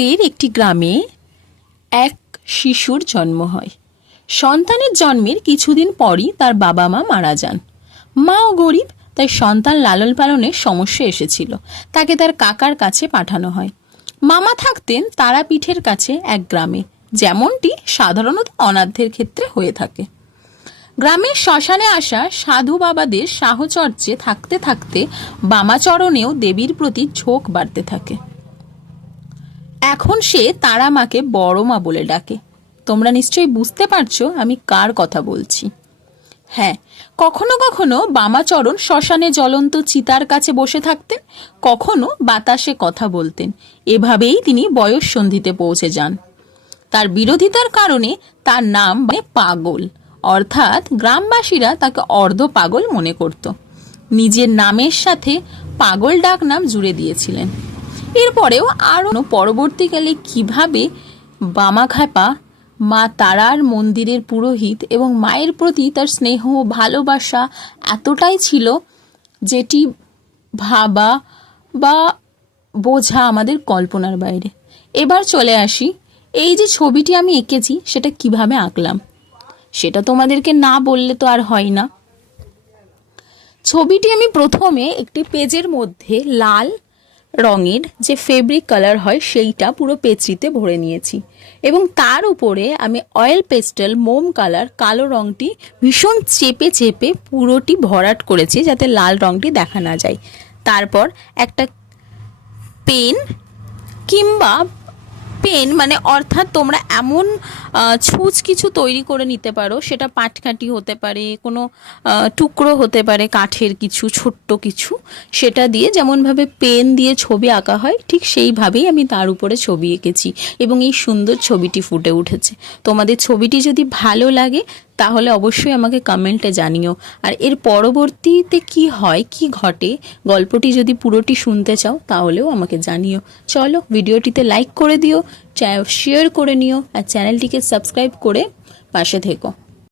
দূরের একটি গ্রামে এক শিশুর জন্ম হয়। সন্তানের জন্মের কিছুদিন পরই তার বাবা মা মারা যান। মাও গরিব, তাই সন্তান লালন পালনের সমস্যা এসেছিল। তাকে তার কাকার কাছে পাঠানো হয়। মামা থাকতেন তারাপীঠের কাছে এক গ্রামে, যেমনটি সাধারণত অনাথের ক্ষেত্রে হয়ে থাকে। গ্রামের শ্মশানে আসা সাধু বাবাদের সাহচর্যে থাকতে থাকতে বামাচরণেও দেবীর প্রতি ঝোঁক বাড়তে থাকে। এখন সে তারা মাকে বড় মা বলে ডাকে। তোমরা নিশ্চয়ই বুঝতে পারছ আমি কার কথা বলছি। হ্যাঁ কখনো কখনো বামাচরণ শ্মশানে জ্বলন্ত চিতার কাছে বসে থাকতেন, কখনো বাতাসে কথা বলতেন। এভাবেই তিনি বয়স সন্ধিতে পৌঁছে যান। তার বিরোধিতার কারণে তার নাম মানে পাগল। অর্থাৎ গ্রামবাসীরা তাকে অর্ধ পাগল মনে করত। নিজের নামের সাথে পাগল ডাক নাম জুড়ে দিয়েছিলেন। এরপরেও আরও পরবর্তীকালে কীভাবে বামাখাপা, মা তারার মন্দিরের পুরোহিত এবং মায়ের প্রতি তার স্নেহ ভালোবাসা এতটাই ছিল যেটি ভাবা বা বোঝা আমাদের কল্পনার বাইরে। এবার চলে আসি, এই যে ছবিটি আমি এঁকেছি, সেটা কীভাবে আঁকলাম? সেটা তোমাদেরকে না বললে তো আর হয় না। ছবিটি আমি প্রথমে একটি পেজের মধ্যে লাল রঙের যে ফেব্রিক কালার হয়, সেইটা পুরো পেজটিতে ভরে নিয়েছি। এবং তার উপরে আমি অয়েল পেস্টেল মোম কালার কালো রঙটি ভীষণ চেপে চেপে পুরোটি ভরাট করেছি যাতে লাল রঙটি দেখা না যায়। তারপর একটা পেন কিংবা পেন মানে অর্থাৎ তোমরা এমন ছুঁচ কিছু তৈরি করে নিতে পারো। সেটা পাটকাঠি হতে পারে, কোনো টুকরো হতে পারে, কাঠের কিছু, ছোট্ট কিছু। সেটা দিয়ে যেমনভাবে পেন দিয়ে ছবি আঁকা হয়, ঠিক সেইভাবেই আমি তার উপরে ছবি এঁকেছি এবং এই সুন্দর ছবিটি ফুটে উঠেছে। তোমাদের ছবিটি যদি ভালো লাগে তাহলে অবশ্যই আমাকে কমেন্টে জানিও। আর এর পরবর্তীতে কি হয়, কি ঘটে, গল্পটি যদি পুরোটি শুনতে চাও, তাহলেও আমাকে জানিও। চলো ভিডিওটিতে লাইক করে দিও শেয়ার করে নিও, আর চ্যানেলটিকে সাবস্ক্রাইব করে পাশে থেকো।